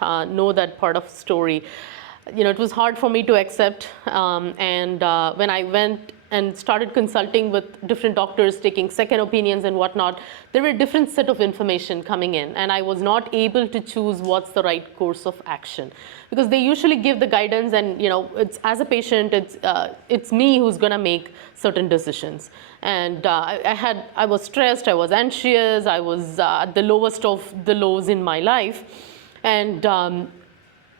know that part of story. It was hard for me to accept. And when I went and started consulting with different doctors, taking second opinions and whatnot, there were a different set of information coming in, and I was not able to choose what's the right course of action, because they usually give the guidance, and it's, as a patient, it's me who's going to make certain decisions. And I was stressed, I was anxious, I was at the lowest of the lows in my life, and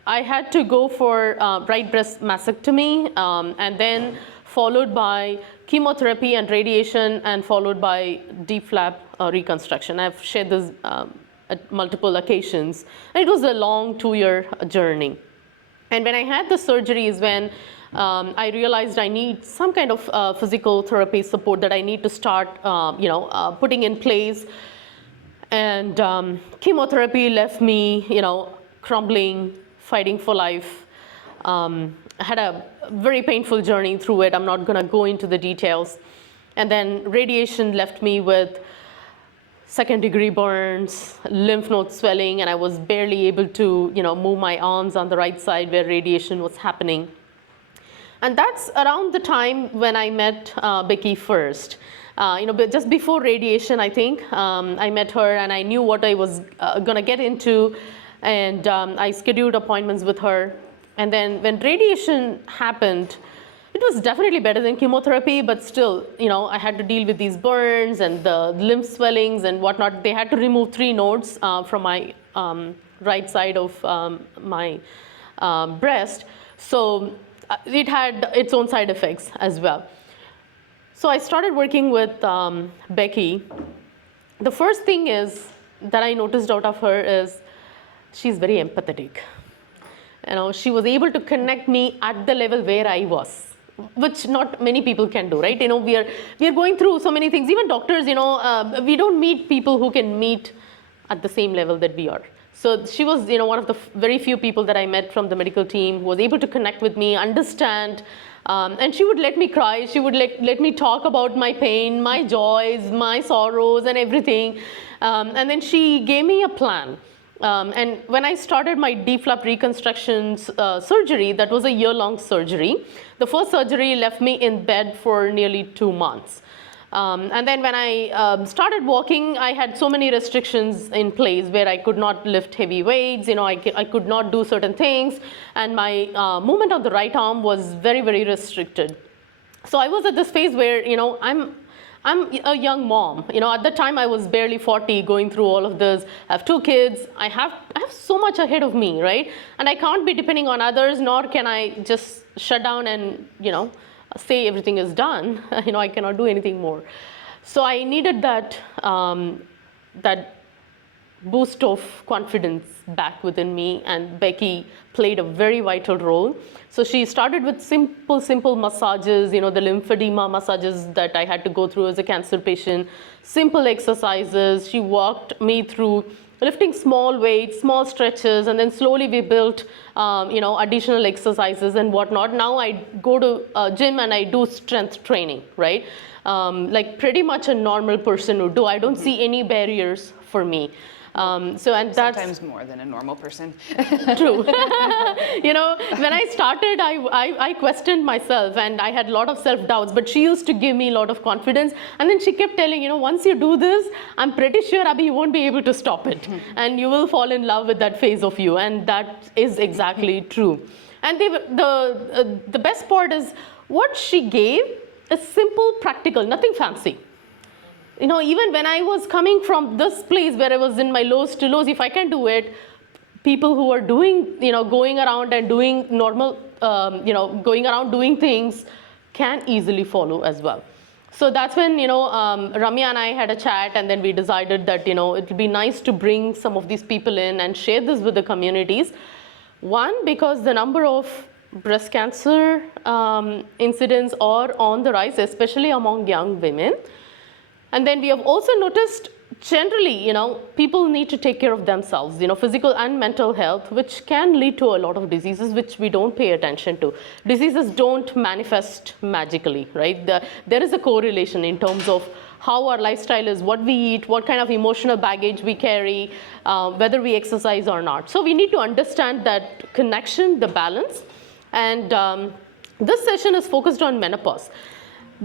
I had to go for right breast mastectomy, and then followed by chemotherapy and radiation, and followed by deep flap reconstruction. I've shared this at multiple occasions. And it was a long 2-year journey. And when I had the surgery is when I realized I need some kind of physical therapy support that I need to start putting in place. And chemotherapy left me, crumbling, fighting for life. I had a very painful journey through it. I'm not going to go into the details. And then radiation left me with second-degree burns, lymph node swelling, and I was barely able to, move my arms on the right side where radiation was happening. And that's around the time when I met Becky first. Just before radiation, I think, I met her, and I knew what I was going to get into, and I scheduled appointments with her. And then when radiation happened, it was definitely better than chemotherapy, but still, I had to deal with these burns and the lymph swellings and whatnot. They had to remove 3 nodes from my right side of my breast. So it had its own side effects as well. So I started working with Becky. The first thing is that I noticed out of her is she's very empathetic. She was able to connect me at the level where I was, which not many people can do, right? We are going through so many things. Even doctors, we don't meet people who can meet at the same level that we are. So she was, one of the very few people that I met from the medical team who was able to connect with me, understand, and she would let me cry. She would let me talk about my pain, my joys, my sorrows, and everything. And then she gave me a plan. And when I started my deep flap reconstruction surgery, that was a year-long surgery. The first surgery left me in bed for nearly 2 months. And then when I started walking, I had so many restrictions in place where I could not lift heavy weights, I could not do certain things, and my movement of the right arm was very, very restricted. So I was at this phase where, I'm a young mom. At the time I was barely 40, going through all of this. I have 2 kids. I have so much ahead of me, right? And I can't be depending on others, nor can I just shut down and, say everything is done. I cannot do anything more. So I needed that boost of confidence back within me, and Becky played a very vital role. So she started with simple massages, the lymphedema massages that I had to go through as a cancer patient, simple exercises. She walked me through lifting small weights, small stretches, and then slowly we built, additional exercises and whatnot. Now I go to a gym and I do strength training, right? Like pretty much a normal person would do. I don't see any barriers for me. And that's sometimes more than a normal person. True. When I started, I questioned myself, and I had a lot of self-doubts, but she used to give me a lot of confidence. And then she kept telling, once you do this, I'm pretty sure, Abhi, you won't be able to stop it. And you will fall in love with that phase of you. And that is exactly true. And the best part is what she gave is simple, practical, nothing fancy. Even when I was coming from this place where I was in my lows to lows, if I can do it, people who are doing, going around and doing normal, going around doing things can easily follow as well. So that's when, Ramya and I had a chat, and then we decided that, it would be nice to bring some of these people in and share this with the communities. One, because the number of breast cancer incidents are on the rise, especially among young women. And then we have also noticed generally, people need to take care of themselves, physical and mental health, which can lead to a lot of diseases which we don't pay attention to. Diseases don't manifest magically, right? There is a correlation in terms of how our lifestyle is, what we eat, what kind of emotional baggage we carry, whether we exercise or not. So we need to understand that connection, the balance. And this session is focused on menopause.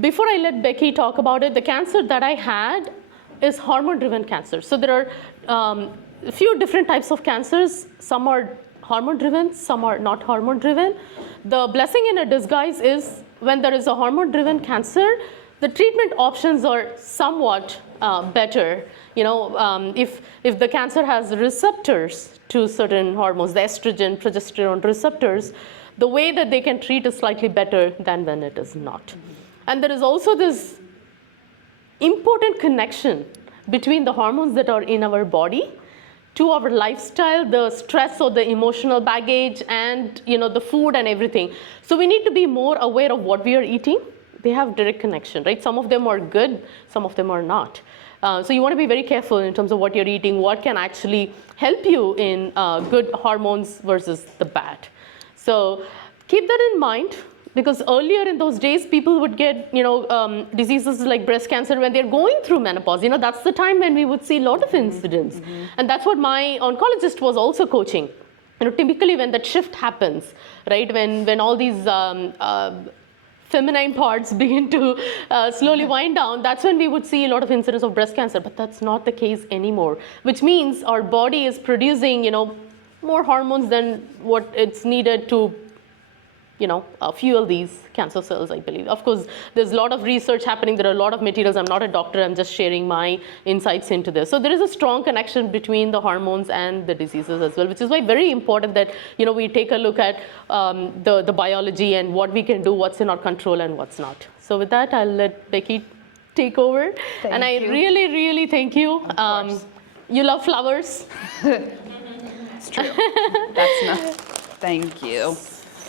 Before I let Becky talk about it, the cancer that I had is hormone-driven cancer. So there are a few different types of cancers. Some are hormone-driven, some are not hormone-driven. The blessing in a disguise is when there is a hormone-driven cancer, the treatment options are somewhat better. If the cancer has receptors to certain hormones, the estrogen, progesterone receptors, the way that they can treat is slightly better than when it is not. And there is also this important connection between the hormones that are in our body to our lifestyle, the stress or the emotional baggage, and the food and everything. So we need to be more aware of what we are eating. They have direct connection, right? Some of them are good, some of them are not. So you want to be very careful in terms of what you're eating, what can actually help you in good hormones versus the bad. So keep that in mind, because earlier in those days, people would get diseases like breast cancer when they're going through menopause. That's the time when we would see a lot of incidents. Mm-hmm. And that's what my oncologist was also coaching. Typically when that shift happens, right, when all these feminine parts begin to slowly wind down, that's when we would see a lot of incidents of breast cancer. But that's not the case anymore, which means our body is producing more hormones than what it's needed to fuel these cancer cells, I believe. Of course, there's a lot of research happening. There are a lot of materials. I'm not a doctor. I'm just sharing my insights into this. So there is a strong connection between the hormones and the diseases as well, which is why very important that we take a look at the biology and what we can do, what's in our control and what's not. So with that, I'll let Becky take over. Thank I you. really, really thank you. You love flowers. It's true. That's not. Thank you.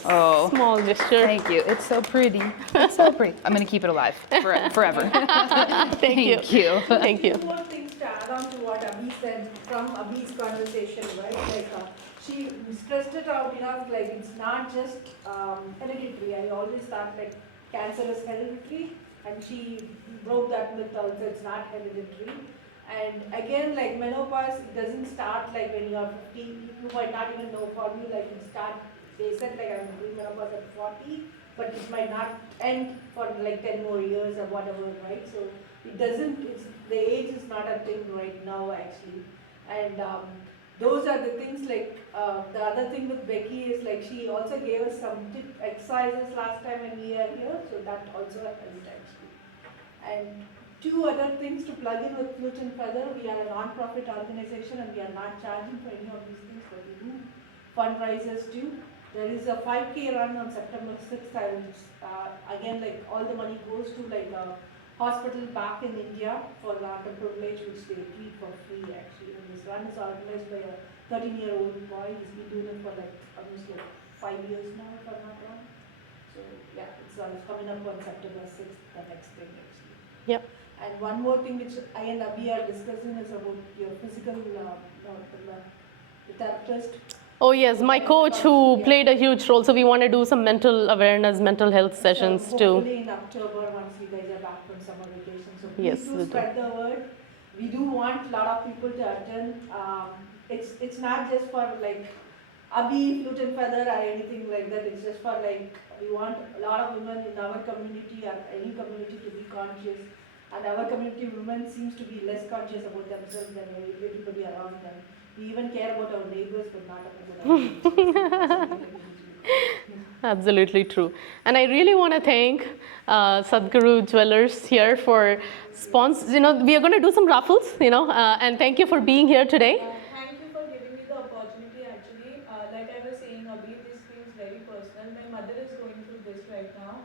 Oh, small gesture. Thank you. It's so pretty. It's so pretty. I'm going to keep it alive forever. Thank you. Thank you. Two more things to add on to what Abhi said from Abhi's conversation, right? Like she stressed it out enough, like it's not just hereditary. I always thought like cancer is hereditary, and she broke that myth also. It's not hereditary. And again, like menopause, it doesn't start like when you are 50. You might not even know for me, like it starts. They said like I'm doing menopause at 40, but it might not end for like 10 more years or whatever, right? So it doesn't, the age is not a thing right now actually. And those are the things like, the other thing with Becky is like she also gave us some tip exercises last time when we were here, so that also helped actually. And two other things to plug in with Flute and Feather. We are a non-profit organization and we are not charging for any of these things, but we do fundraisers too. There is a 5K run on September 6th. Again, like all the money goes to like a hospital back in India for underprivileged, which they treat for free actually. And this run is organized by a 13-year-old boy. He's been doing it for like almost like 5 years now, if I'm not wrong. So yeah, it's coming up on September 6th, the next thing actually. Yep. And one more thing which I and Abhi are discussing is about your physical, the therapist. Oh yes, my coach who played a huge role. So we want to do some mental awareness, mental health sessions so too. Hopefully in October, once you guys are back from summer vacation. So please do spread the word. We do want a lot of people to attend. It's not just for like Abhi, Flute and Feather or anything like that. It's just for like, we want a lot of women in our community or any community to be conscious. And our community women seems to be less conscious about themselves than everybody around them. We even care about our neighbors, but not about our neighbors. Absolutely true. And I really want to thank Sadhguru Jewelers here for sponsoring. We are going to do some raffles, and thank you for being here today. Thank you for giving me the opportunity actually. Like I was saying, Abhi, this feels very personal. My mother is going through this right now,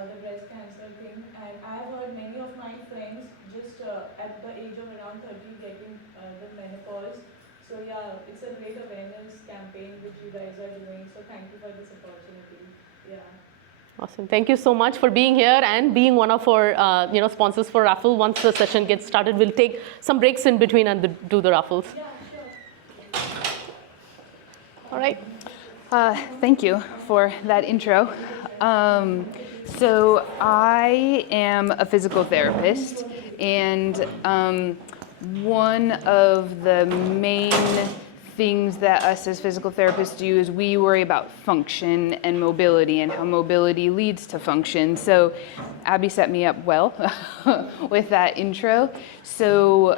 the breast cancer thing. And I have heard many of my friends just at the age of around 30 getting the menopause. So yeah, it's a great awareness campaign which you guys are doing. So thank you for this opportunity. Yeah. Awesome. Thank you so much for being here and being one of our sponsors for raffle. Once the session gets started, we'll take some breaks in between and do the raffles. Yeah, sure. All right. Thank you for that intro. So I am a physical therapist, And one of the main things that us as physical therapists do is we worry about function and mobility and how mobility leads to function. So Abby set me up well with that intro. So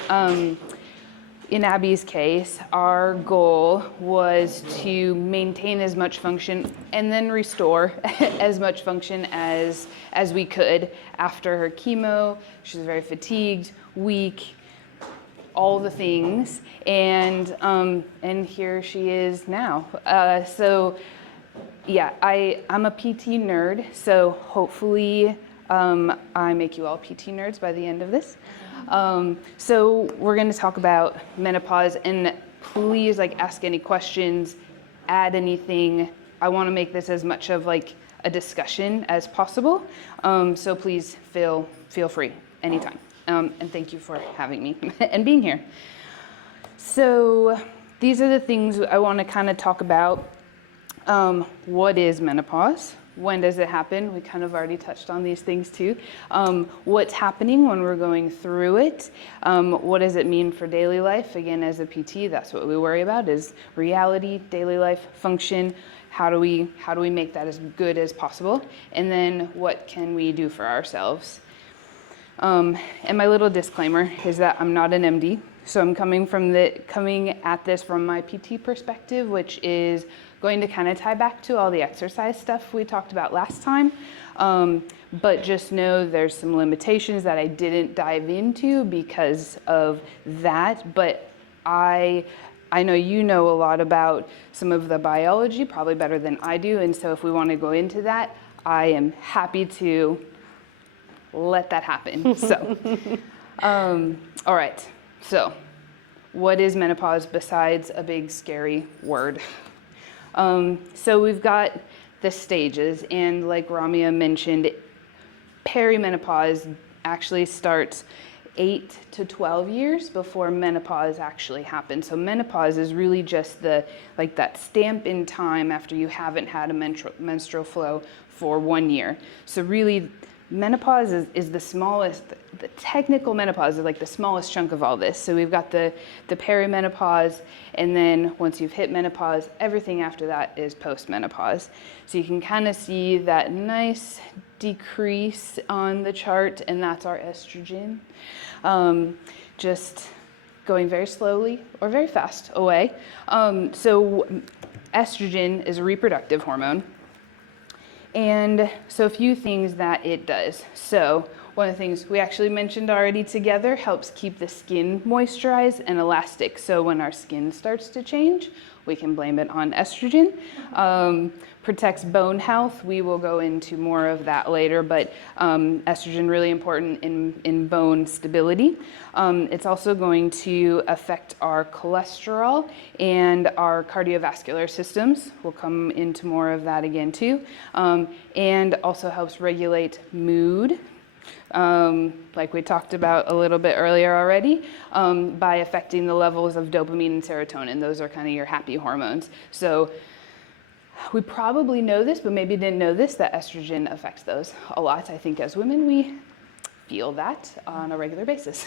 in Abby's case, our goal was to maintain as much function and then restore as much function as we could after her chemo. She was very fatigued, weak, all the things, and here she is now. So yeah, I'm a PT nerd, so hopefully I make you all PT nerds by the end of this. So we're going to talk about menopause, and please ask any questions, add anything. I want to make this as much of a discussion as possible. So please feel free anytime. And thank you for having me and being here. So these are the things I want to kind of talk about. What is menopause? When does it happen? We kind of already touched on these things too. What's happening when we're going through it? What does it mean for daily life? Again, as a PT, that's what we worry about, is reality, daily life, function. How do we make that as good as possible? And then what can we do for ourselves? And my little disclaimer is that I'm not an MD, so I'm coming at this from my PT perspective, which is going to kind of tie back to all the exercise stuff we talked about last time. But just know there's some limitations that I didn't dive into because of that. But I know you know a lot about some of the biology, probably better than I do. And so if we want to go into that, I am happy to let that happen. So, all right. So, what is menopause besides a big scary word? So we've got the stages, and like Ramya mentioned, perimenopause actually starts 8 to 12 years before menopause actually happens. So menopause is really just that stamp in time after you haven't had a menstrual flow for 1 year. So really, menopause is the smallest, the technical menopause is the smallest chunk of all this. So we've got the perimenopause, and then once you've hit menopause, everything after that is postmenopause. So you can kind of see that nice decrease on the chart, and that's our estrogen. Just going very slowly or very fast away. So estrogen is a reproductive hormone. And so a few things that it does. So one of the things we actually mentioned already together, helps keep the skin moisturized and elastic. So when our skin starts to change, we can blame it on estrogen. Protects bone health. We will go into more of that later, but estrogen really important in bone stability. It's also going to affect our cholesterol and our cardiovascular systems. We'll come into more of that again too. And also helps regulate mood. Like we talked about a little bit earlier already, by affecting the levels of dopamine and serotonin. Those are kind of your happy hormones. So we probably know this, but maybe didn't know this, that estrogen affects those a lot. I think as women, we feel that on a regular basis.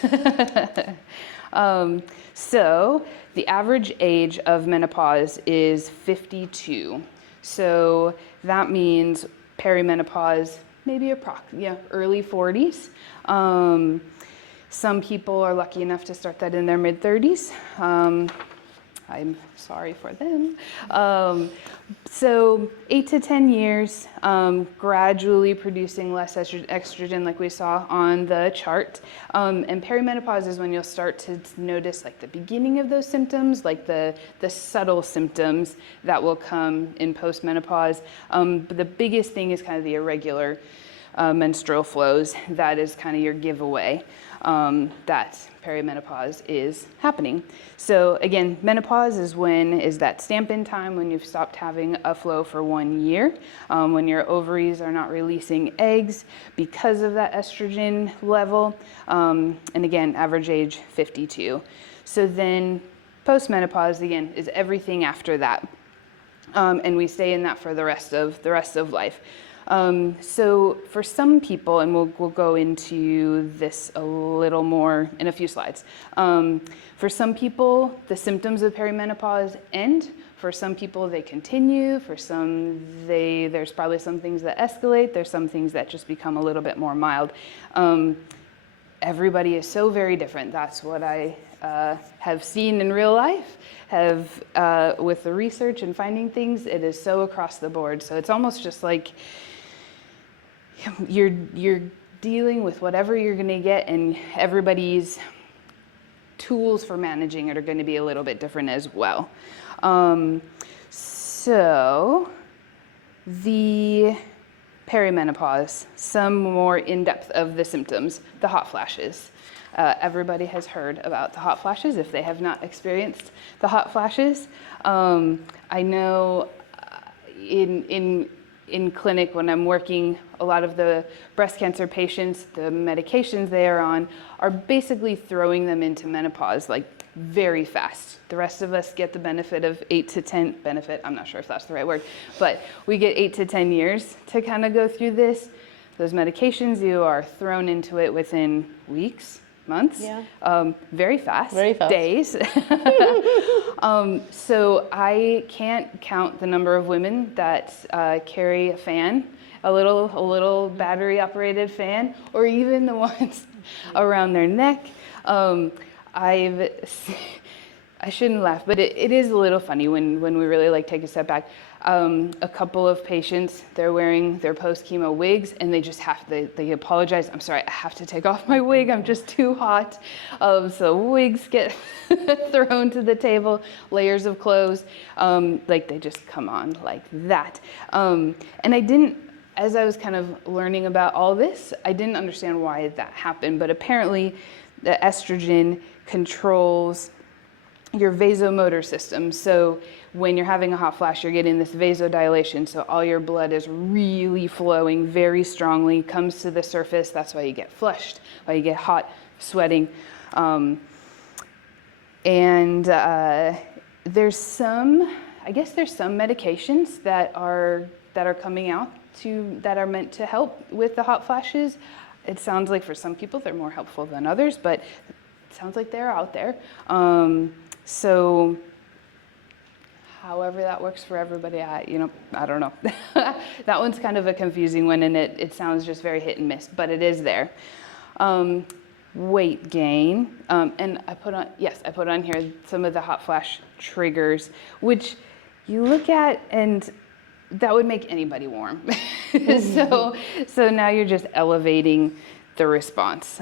So the average age of menopause is 52. So that means perimenopause, maybe early 40s. Some people are lucky enough to start that in their mid-30s. I'm sorry for them. So 8 to 10 years, gradually producing less estrogen like we saw on the chart. And perimenopause is when you'll start to notice the beginning of those symptoms, the subtle symptoms that will come in postmenopause. But the biggest thing is kind of the irregular menstrual flows. That is kind of your giveaway that perimenopause is happening. So again, menopause is that stamp in time when you've stopped having a flow for 1 year, when your ovaries are not releasing eggs because of that estrogen level. And again, average age 52. So then postmenopause again is everything after that. And we stay in that for the rest of life. So for some people, and we'll go into this a little more in a few slides. For some people, the symptoms of perimenopause end. For some people, they continue. For some, there's probably some things that escalate. There's some things that just become a little bit more mild. Everybody is so very different. That's what I have seen in real life, with the research and finding things. It is so across the board. So it's almost just like you're dealing with whatever you're going to get, and everybody's tools for managing it are going to be a little bit different as well. So the perimenopause, some more in depth of the symptoms, the hot flashes. Everybody has heard about the hot flashes if they have not experienced the hot flashes. I know in clinic when I'm working, a lot of the breast cancer patients, the medications they are on are basically throwing them into menopause like very fast. The rest of us get the benefit of 8 to 10, benefit, I'm not sure if that's the right word, but we get 8 to 10 years to kind of go through this. Those medications, you are thrown into it within weeks, months, very fast, days. So I can't count the number of women that carry a fan, a little battery operated fan, or even the ones around their neck. I shouldn't laugh, but it is a little funny when we really like take a step back. A couple of patients, they're wearing their post-chemo wigs, and they apologize. I'm sorry, I have to take off my wig. I'm just too hot. So wigs get thrown to the table, layers of clothes, like they just come on like that. And as I was kind of learning about all this, I didn't understand why that happened, but apparently the estrogen controls your vasomotor system. So when you're having a hot flash, you're getting this vasodilation. So all your blood is really flowing very strongly, comes to the surface. That's why you get flushed, why you get hot, sweating. There's some medications that are coming out that are meant to help with the hot flashes. It sounds like for some people they're more helpful than others, but it sounds like they're out there. So however that works for everybody, I don't know. That one's kind of a confusing one, and it sounds just very hit and miss, but it is there. Weight gain, and I put on here some of the hot flash triggers, which you look at and that would make anybody warm. So now you're just elevating the response.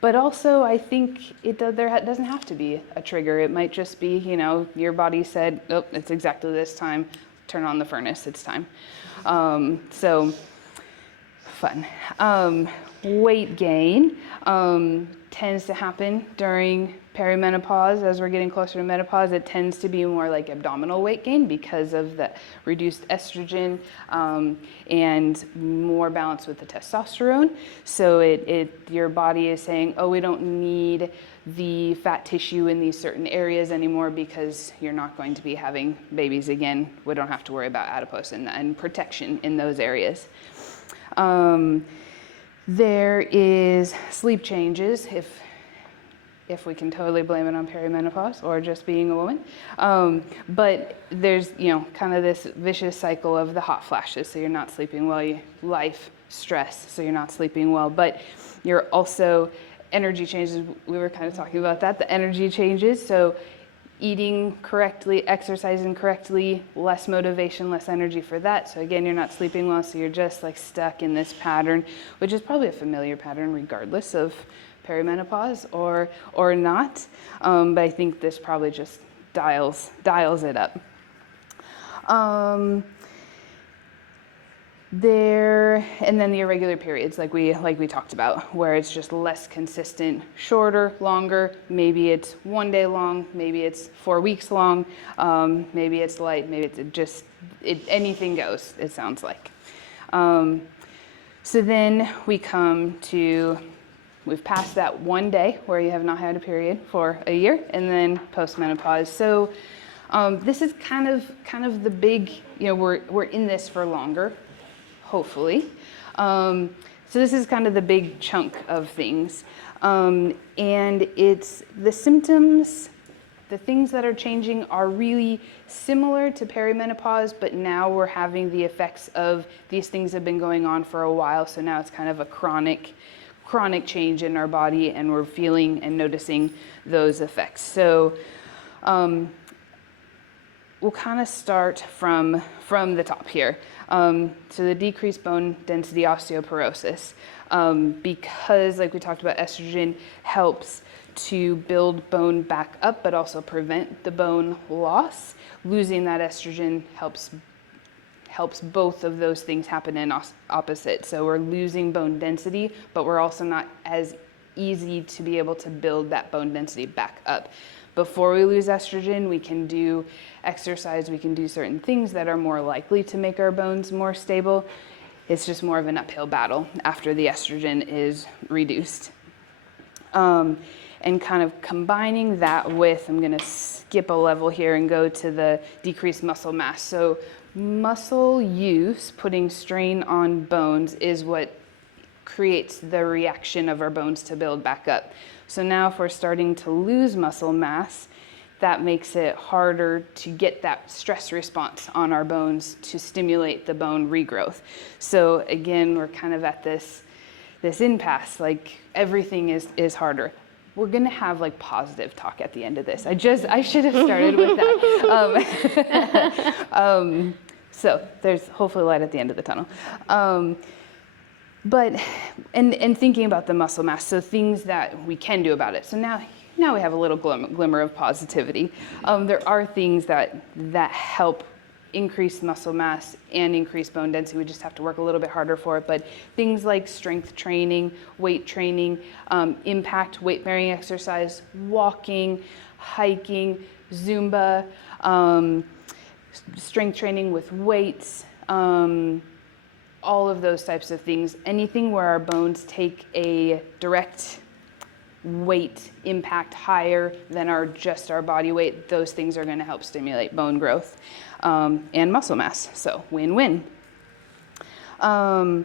But also, I think there doesn't have to be a trigger. It might just be, your body said, oh, it's exactly this time. Turn on the furnace, it's time. So, fun. Weight gain tends to happen during perimenopause. As we're getting closer to menopause, it tends to be more like abdominal weight gain because of the reduced estrogen and more balance with the testosterone. So your body is saying, oh, we don't need the fat tissue in these certain areas anymore because you're not going to be having babies again. We don't have to worry about adipose and protection in those areas. There is sleep changes, if we can totally blame it on perimenopause or just being a woman. But there's, kind of this vicious cycle of the hot flashes. So you're not sleeping well, life, stress, so you're not sleeping well. But you're also, energy changes, we were kind of talking about that, the energy changes. So eating correctly, exercising correctly, less motivation, less energy for that. So again, you're not sleeping well, so you're just like stuck in this pattern, which is probably a familiar pattern regardless of perimenopause or not. But I think this probably just dials it up. And then the irregular periods, like we talked about, where it's just less consistent, shorter, longer. Maybe it's 1 day long, maybe it's 4 weeks long, maybe it's light, maybe it's anything goes. It sounds like. So then we've passed that 1 day where you have not had a period for a year, and then postmenopause. So this is kind of the big, we're in this for longer. hopefully. So this is kind of the big chunk of things. And it's the symptoms, the things that are changing are really similar to perimenopause, but now we're having the effects of these things have been going on for a while. So now it's kind of a chronic change in our body, and we're feeling and noticing those effects. So we'll kind of start from the top here. So the decreased bone density osteoporosis, because like we talked about, estrogen helps to build bone back up, but also prevent the bone loss. Losing that estrogen helps both of those things happen in opposite. So we're losing bone density, but we're also not as easy to be able to build that bone density back up. Before we lose estrogen, we can do exercise, we can do certain things that are more likely to make our bones more stable. It's just more of an uphill battle after the estrogen is reduced. And kind of combining that with, I'm gonna skip a level here and go to the decreased muscle mass. So muscle use, putting strain on bones, is what creates the reaction of our bones to build back up. So now if we're starting to lose muscle mass, that makes it harder to get that stress response on our bones to stimulate the bone regrowth. So again, we're kind of at this impasse, like everything is harder. We're gonna have like positive talk at the end of this. I should have started with that. So there's hopefully light at the end of the tunnel. But thinking about the muscle mass, so things that we can do about it. So now we have a little glimmer of positivity. There are things that help increase muscle mass and increase bone density. We just have to work a little bit harder for it. But things like strength training, weight training, impact weight-bearing exercise, walking, hiking, Zumba, strength training with weights, all of those types of things. Anything where our bones take a direct weight impact higher than just our body weight, those things are going to help stimulate bone growth and muscle mass. So win-win. So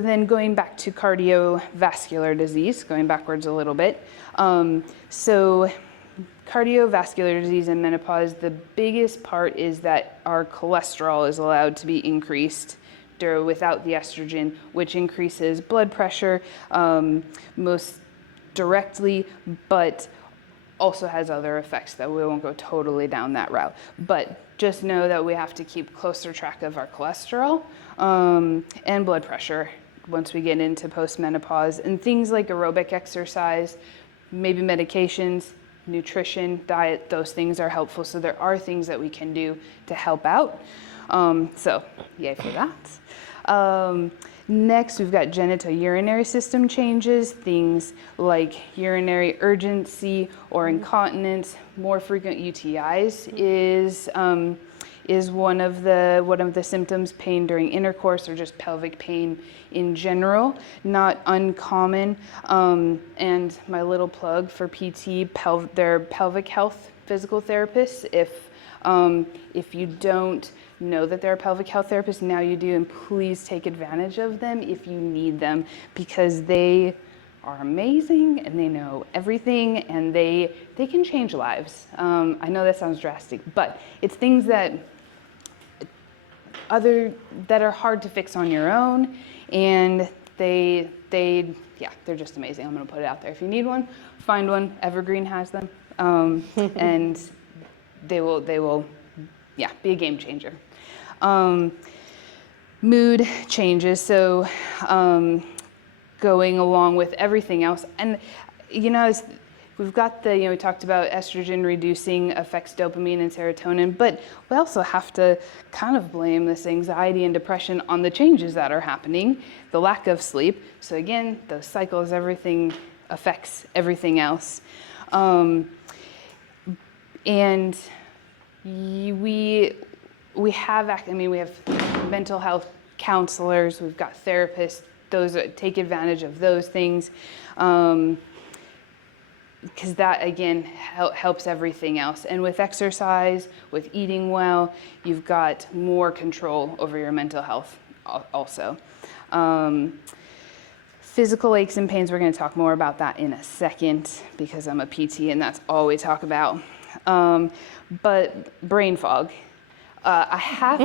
then going back to cardiovascular disease, going backwards a little bit. So cardiovascular disease and menopause, the biggest part is that our cholesterol is allowed to be increased without the estrogen, which increases blood pressure most directly, but also has other effects that we won't go totally down that route. But just know that we have to keep closer track of our cholesterol and blood pressure once we get into postmenopause, and things like aerobic exercise, maybe medications, nutrition, diet, those things are helpful. So there are things that we can do to help out. So yay for that. Next, we've got genitourinary system changes, things like urinary urgency or incontinence. More frequent UTIs is one of the symptoms. Pain during intercourse, or just pelvic pain in general, not uncommon. And my little plug for PT, their pelvic health physical therapists. If you don't know that they're a pelvic health therapist, now you do, and please take advantage of them if you need them, because they are amazing and they know everything, and they can change lives. I know that sounds drastic, but it's things that are hard to fix on your own, and they're just amazing. I'm gonna put it out there. If you need one, find one. Evergreen has them, and they will be a game changer. Mood changes, so going along with everything else, and we've got we talked about estrogen reducing affects dopamine and serotonin, but we also have to kind of blame this anxiety and depression on the changes that are happening, the lack of sleep. So again, those cycles, everything affects everything else. And we have mental health counselors, we've got therapists, those take advantage of those things, because that again helps everything else. And with exercise, with eating well, you've got more control over your mental health also. Physical aches and pains, we're going to talk more about that in a second because I'm a PT and that's all we talk about. But brain fog. I have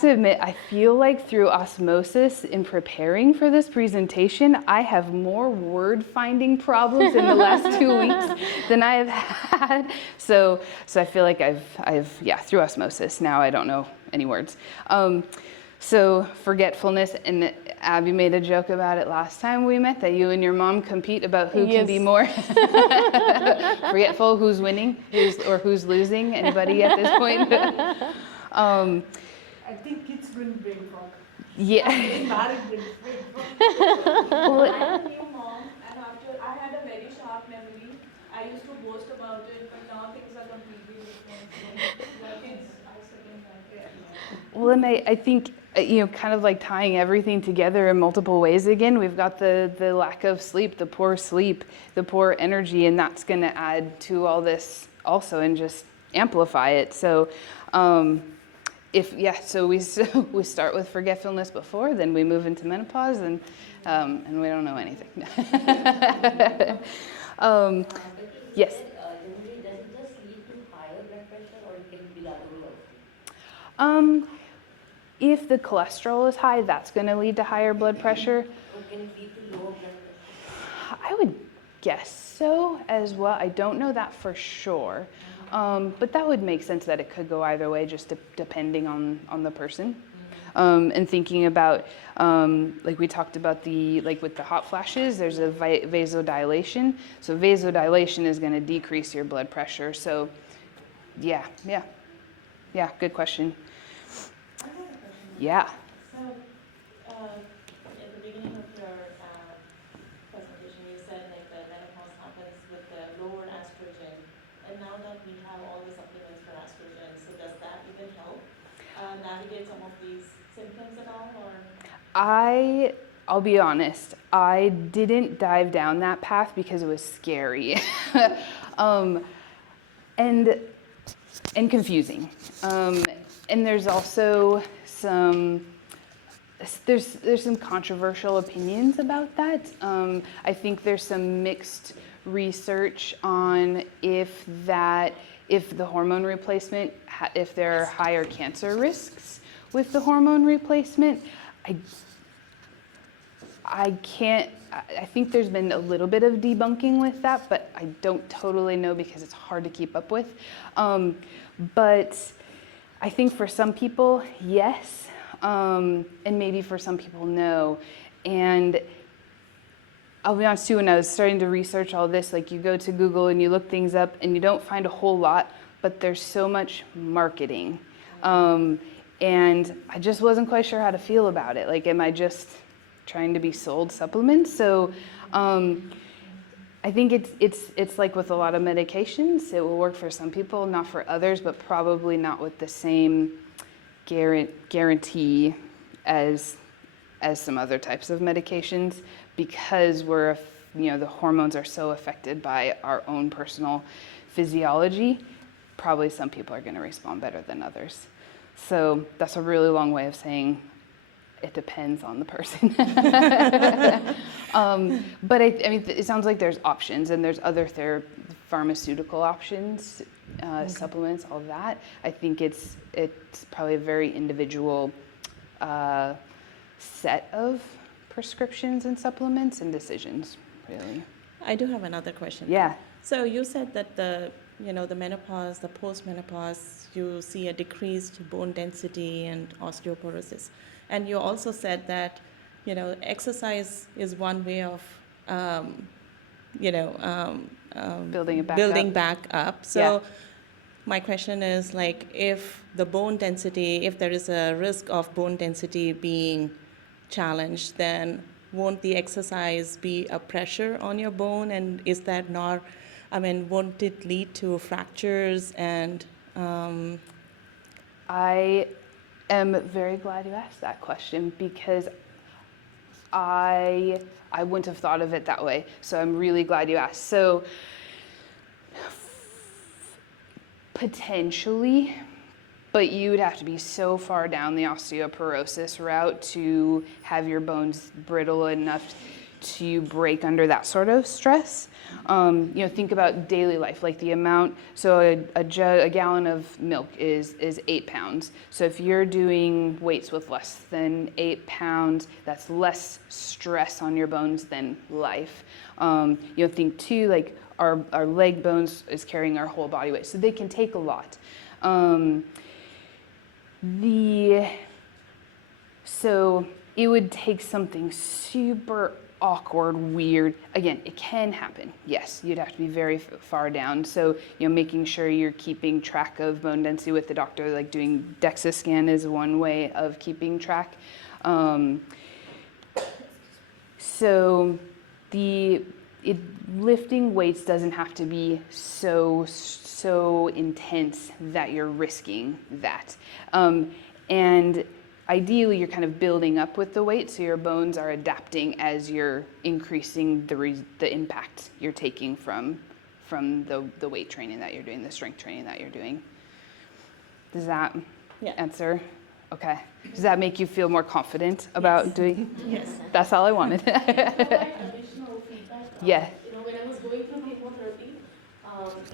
to admit, I feel like through osmosis in preparing for this presentation, I have more word finding problems in the last 2 weeks than I have had. So I feel like I've through osmosis, now I don't know any words. So forgetfulness, and Abby made a joke about it last time we met, that you and your mom compete about who can be more forgetful, who's winning, or who's losing. Anybody at this point? I think kids bring brain fog. Yeah. Married brings brain fog. I'm a new mom, and after I had a very sharp memory. I used to boast about it, but now things are completely different. So the kids are second that. Well, and I think, kind of like tying everything together in multiple ways again, we've got the lack of sleep, the poor energy, and that's going to add to all this also and just amplify it. So so we start with forgetfulness before, then we move into menopause, and we don't know anything. Yes. Generally, does it just lead to higher blood pressure, or it can be the other way also? If the cholesterol is high, that's going to lead to higher blood pressure. Or can it lead to lower blood pressure? I would guess so as well. I don't know that for sure. But that would make sense that it could go either way, just depending on the person. And thinking about, like we talked about with the hot flashes, there's a vasodilation. So vasodilation is going to decrease your blood pressure. So yeah, good question. I have a question. Yeah. So, at the beginning of your presentation, you said like the menopause happens with the lower estrogen, and now that we have all the supplements for estrogen, so does that even help navigate some of these symptoms at all, or? I'll be honest, I didn't dive down that path because it was scary and confusing. And there's also some controversial opinions about that. I think there's some mixed research on if the hormone replacement, if there are higher cancer risks with the hormone replacement. I think there's been a little bit of debunking with that, but I don't totally know because it's hard to keep up with. But I think for some people, yes, and maybe for some people, no. And I'll be honest too, when I was starting to research all this, like you go to Google and you look things up and you don't find a whole lot, but there's so much marketing. And I just wasn't quite sure how to feel about it. Like, am I just trying to be sold supplements? So I think it's like with a lot of medications, it will work for some people, not for others, but probably not with the same guarantee as some other types of medications, because the hormones are so affected by our own personal physiology. Probably some people are going to respond better than others. So that's a really long way of saying it depends on the person. But I mean, it sounds like there's options, and there's other pharmaceutical options, supplements, all of that. I think it's probably a very individual set of prescriptions and supplements and decisions, really. I do have another question. Yeah. So you said that the menopause, the post-menopause, you see a decreased bone density and osteoporosis. And you also said that, exercise is one way of, building back up. So my question is, like, if there is a risk of bone density being challenged, then won't the exercise be a pressure on your bone? And is that not, won't it lead to fractures? And I am very glad you asked that question, because I wouldn't have thought of it that way. So I'm really glad you asked. So potentially, but you would have to be so far down the osteoporosis route to have your bones brittle enough to break under that sort of stress. Think about daily life, like the amount. So a gallon of milk is 8 pounds. So if you're doing weights with less than 8 pounds, that's less stress on your bones than life. Think too, like our leg bones is carrying our whole body weight, so they can take a lot. So it would take something super awkward, weird. Again, it can happen. Yes, you'd have to be very far down. So, making sure you're keeping track of bone density with the doctor, like doing DEXA scan is one way of keeping track. Lifting weights doesn't have to be so intense that you're risking that. And ideally, you're kind of building up with the weight, so your bones are adapting as you're increasing the impact you're taking from the weight training that you're doing, the strength training that you're doing. Does that answer? Okay. Does that make you feel more confident about doing? Yes. That's all I wanted. Additional feedback. Yeah. When I was going through chemotherapy,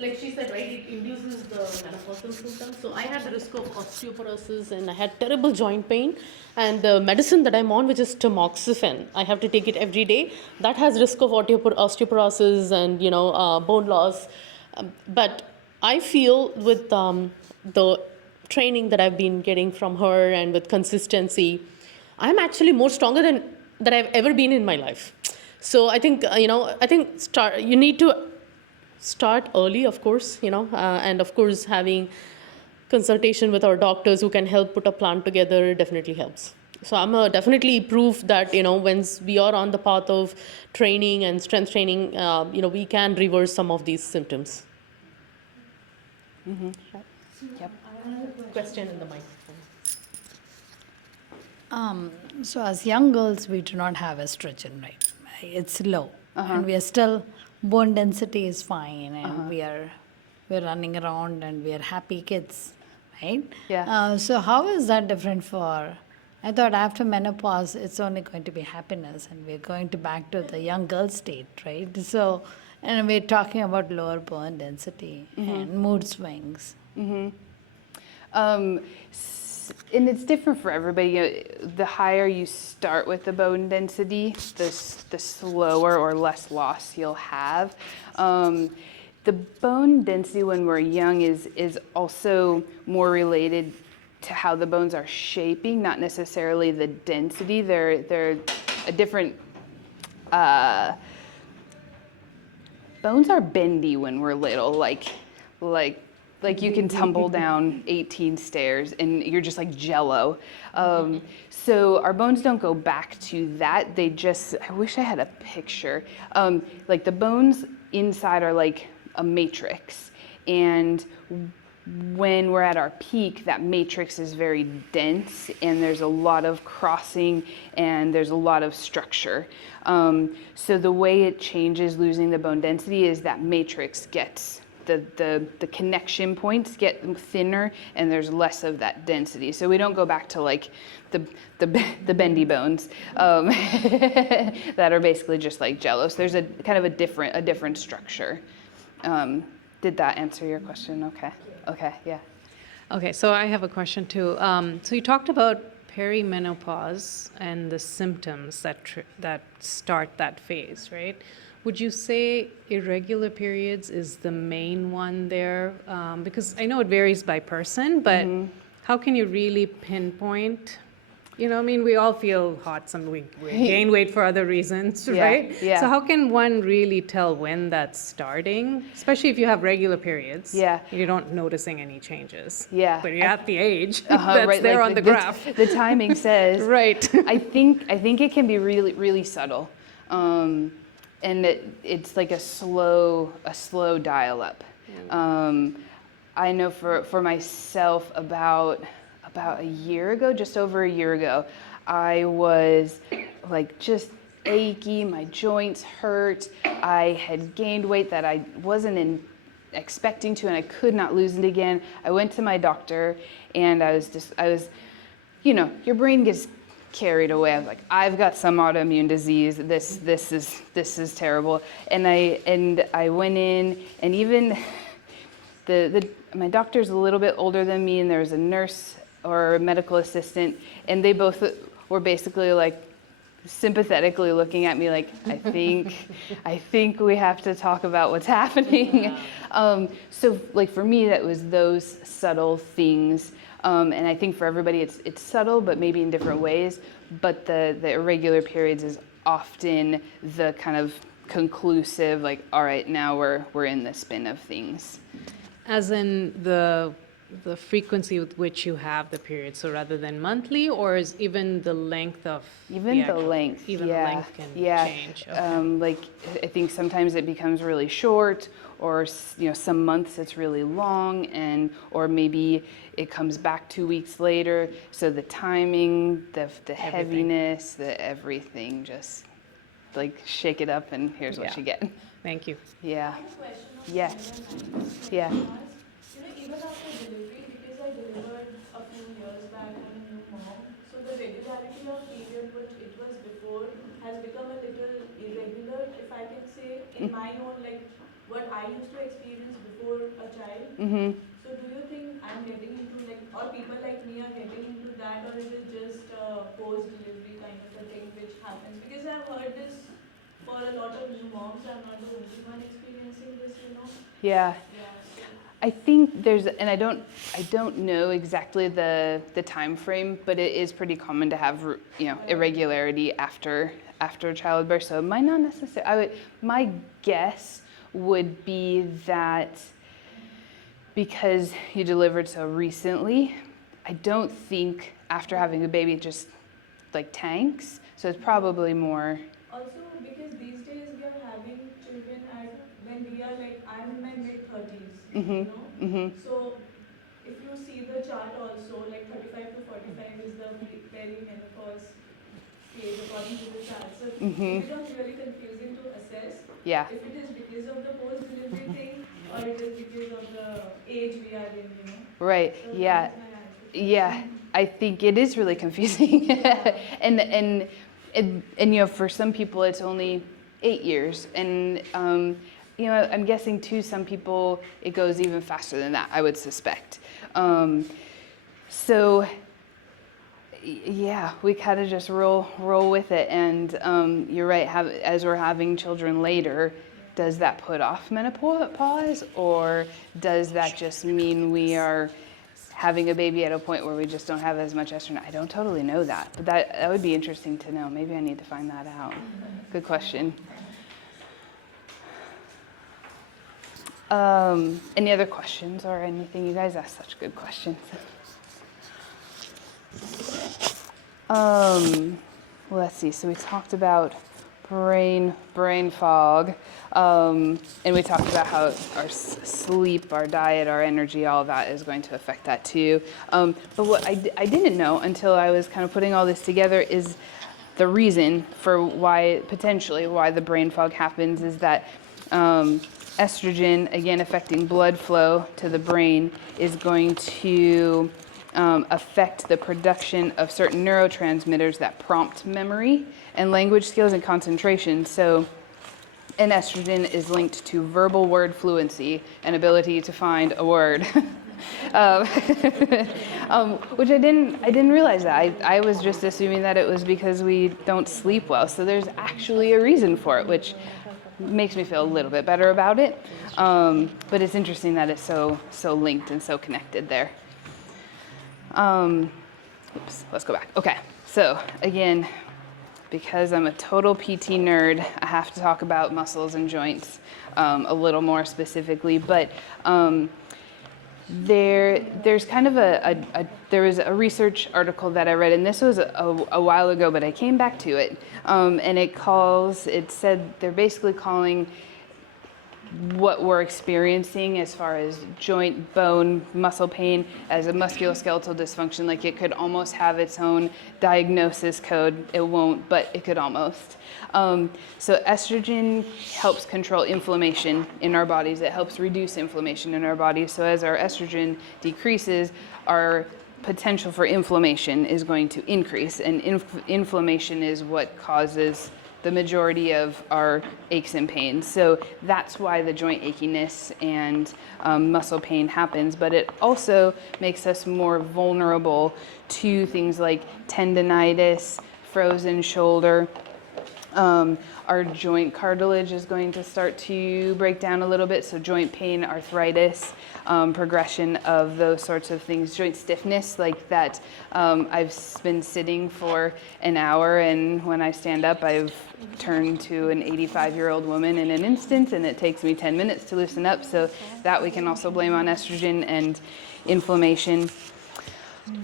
like she said, right, it induces the menopausal symptoms. So I had the risk of osteoporosis and I had terrible joint pain. And the medicine that I'm on, which is tamoxifen, I have to take it every day. That has risk of osteoporosis and, bone loss. But I feel with the training that I've been getting from her and with consistency, I'm actually more stronger than I've ever been in my life. So I think, you need to start early, of course, and of course having consultation with our doctors who can help put a plan together definitely helps. So I'm definitely proof that, once we are on the path of training and strength training, we can reverse some of these symptoms. Mm-hmm. Yep. Question in the microphone. So as young girls, we do not have estrogen, right? It's low, and we are still, bone density is fine, and we're running around and we are happy kids, right? Yeah. So how is that different for? I thought after menopause, it's only going to be happiness, and we're going to back to the young girl state, right? So, and we're talking about lower bone density and mood swings. Mm-hmm. And it's different for everybody. The higher you start with the bone density, the slower or less loss you'll have. The bone density when we're young is also more related to how the bones are shaping, not necessarily the density. They're a different. Bones are bendy when we're little, like you can tumble down 18 stairs and you're just like jello. So our bones don't go back to that. They just, I wish I had a picture. Like the bones inside are like a matrix. And when we're at our peak, that matrix is very dense and there's a lot of crossing and there's a lot of structure. So the way it changes losing the bone density is that matrix gets the connection points get thinner and there's less of that density. So we don't go back to like the bendy bones that are basically just like jello. So there's a kind of a different structure. Did that answer your question? Okay, yeah. Okay, so I have a question too. So you talked about perimenopause and the symptoms that start that phase, right? Would you say irregular periods is the main one there? Because I know it varies by person, but how can you really pinpoint? We all feel hot, some we gain weight for other reasons, right? Yeah. So how can one really tell when that's starting? Especially if you have regular periods. Yeah. You're not noticing any changes. Yeah. But you're at the age that's right, there like on the graph. The timing says. Right. I think it can be really, really subtle. And it's like a slow dial up. I know for myself about a year ago, just over a year ago, I was like just achy, my joints hurt. I had gained weight that I wasn't expecting to, and I could not lose it again. I went to my doctor, and I was, you know, your brain gets carried away. I was like, I've got some autoimmune disease. This is terrible. And I went in, and even my doctor's a little bit older than me, and there was a nurse or a medical assistant, and they both were basically like sympathetically looking at me like, I think we have to talk about what's happening. So like for me, that was those subtle things. And I think for everybody, it's subtle, but maybe in different ways. But the irregular periods is often the kind of conclusive, like, all right, now we're in the spin of things. As in the frequency with which you have the period, so rather than monthly, or is even the length of Even the length, even yeah, the length can yeah. change. Okay. Like I think sometimes it becomes really short, or you know, some months it's really long, or maybe it comes back 2 weeks later. So the timing, the heaviness, the everything, just like shake it up, and here's what Yeah. you get. Thank you. Yeah, I have a question of yeah, yeah. You know, even after delivery, because I delivered a few years back, I'm a new mom, so the regularity of period which it was before has become a little irregular, if I can say, in my own, like, what I used to experience before a child. Mm-hmm. So do you think I'm getting into, like, or people like me are getting into that, or is it just post-delivery kind of a thing which happens? Because I've heard this for a lot of new moms. I'm not the only one experiencing this, you know. Yeah. Yeah. So. I think there's, and I don't know exactly the time frame, but it is pretty common to have, you know, irregularity after childbirth. So it might not necessarily. My guess would be that because you delivered so recently, I don't think after having a baby it just like tanks. So it's probably more. Also, because these days we are having children when we are like, I'm in my mid-30s, Mm-hmm. you know. Mm-hmm. So if you see the chart also, like 35 to 45 is the perimenopause stage according to the chart. So Mm-hmm. it becomes really confusing to assess Yeah. if it is because of the post-delivery thing or it is because of the age we are in, you know. Right. So Yeah. that is my answer. Yeah. I think it is really confusing. and you know, for some people it's only 8 years, and you know, I'm guessing too some people it goes even faster than that, I would suspect. So yeah, we kind of just roll with it, and you're right, as we're having children later, does that put off menopause, or does that just mean we are having a baby at a point where we just don't have as much estrogen? I don't totally know that, but that would be interesting to know. Maybe I need to find that out. Good question. Any other questions or anything? You guys asked such good questions. Let's see. So we talked about brain fog, and we talked about how our sleep, our diet, our energy, all of that is going to affect that too. But what I didn't know until I was kind of putting all this together is the reason for why the brain fog happens is that estrogen, again affecting blood flow to the brain, is going to affect the production of certain neurotransmitters that prompt memory and language skills and concentration. So, and estrogen is linked to verbal word fluency and ability to find a word. Which I didn't realize that. I was just assuming that it was because we don't sleep well. So there's actually a reason for it, which makes me feel a little bit better about it. But it's interesting that it's so linked and so connected there. Oops, let's go back. Okay, so again, because I'm a total PT nerd, I have to talk about muscles and joints a little more specifically. But there's kind of there was a research article that I read, and this was a while ago, but I came back to it, and it said they're basically calling what we're experiencing as far as joint, bone, muscle pain as a musculoskeletal dysfunction. Like it could almost have its own diagnosis code. It won't, but it could almost. So estrogen helps control inflammation in our bodies. It helps reduce inflammation in our bodies. So as our estrogen decreases, our potential for inflammation is going to increase, and inflammation is what causes the majority of our aches and pains. So that's why the joint achiness and muscle pain happens, but it also makes us more vulnerable to things like tendinitis, frozen shoulder. Our joint cartilage is going to start to break down a little bit, so joint pain, arthritis, progression of those sorts of things, joint stiffness like that. I've been sitting for an hour, and when I stand up, I've turned to an 85-year-old woman in an instant, and it takes me 10 minutes to loosen up, so that we can also blame on estrogen and inflammation.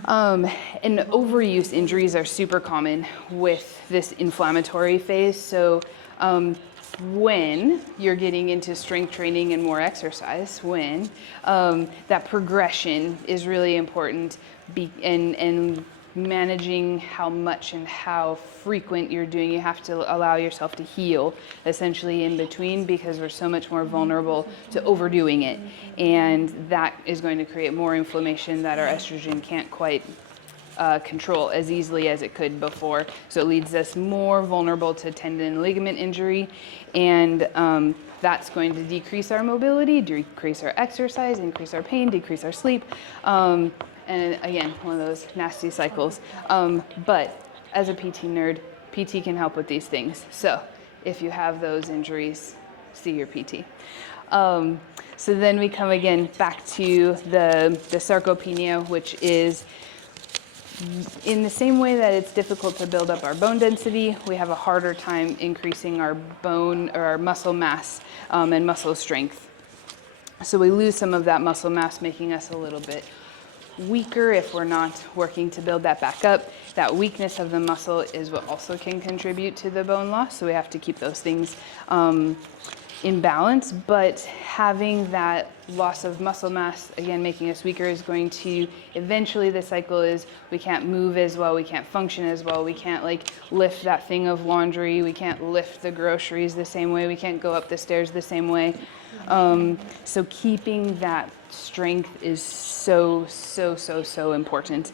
And overuse injuries are super common with this inflammatory phase. So when you're getting into strength training and more exercise, when that progression is really important, and managing how much and how frequent you're doing. You have to allow yourself to heal essentially in between, because we're so much more vulnerable to overdoing it, and that is going to create more inflammation that our estrogen can't quite control as easily as it could before. So it leaves us more vulnerable to tendon and ligament injury, and that's going to decrease our mobility, decrease our exercise, increase our pain, decrease our sleep. And again, one of those nasty cycles. But as a PT nerd, PT can help with these things. So if you have those injuries, see your PT. So then we come again back to the sarcopenia, which is in the same way that it's difficult to build up our bone density, we have a harder time increasing our bone or our muscle mass and muscle strength. So we lose some of that muscle mass, making us a little bit weaker if we're not working to build that back up. That weakness of the muscle is what also can contribute to the bone loss, so we have to keep those things in balance. But having that loss of muscle mass, again, making us weaker, is going to eventually, the cycle is we can't move as well, we can't function as well, we can't like lift that thing of laundry, we can't lift the groceries the same way, we can't go up the stairs the same way. So keeping that strength is so important.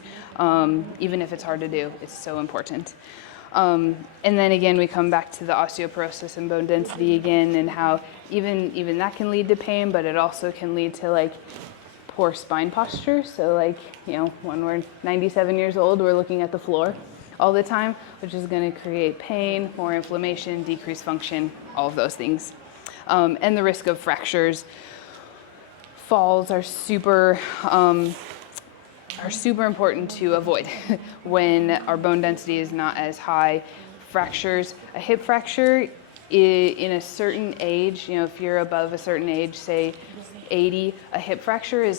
Even if it's hard to do, it's so important. And then again, we come back to the osteoporosis and bone density again, and how even that can lead to pain, but it also can lead to like poor spine posture. So like, you know, when we're 97 years old, we're looking at the floor all the time, which is going to create pain, more inflammation, decreased function, all of those things. And the risk of fractures. Falls are super important to avoid when our bone density is not as high. Fractures, a hip fracture in a certain age, you know, if you're above a certain age, say 80, a hip fracture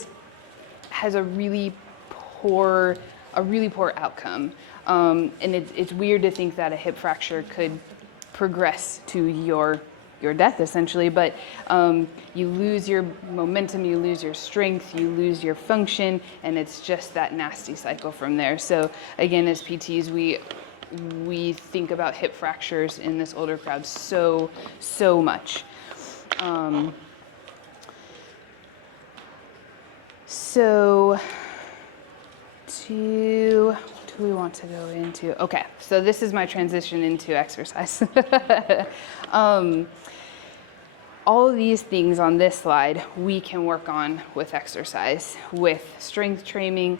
has a really poor outcome. And it's weird to think that a hip fracture could progress to your death essentially, but you lose your momentum, you lose your strength, you lose your function, and it's just that nasty cycle from there. So again, as PTs, we think about hip fractures in this older crowd so much. So what do we want to go into? Okay, so this is my transition into exercise. All of these things on this slide we can work on with exercise, with strength training,